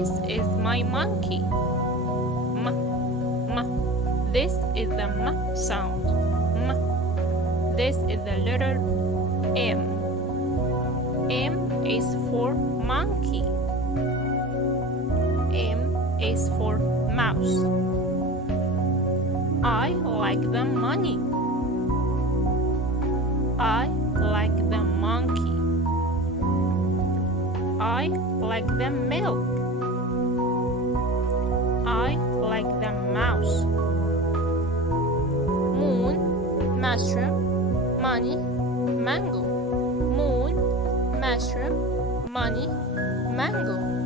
This is my monkey. M, m. This is the m sound. M. This is the letter M. M is for monkey. M is for mouse. I like the money. I like the monkey. I like the milk. I like the mouse. Moon, mushroom, money, mango. Moon, mushroom, money, mango.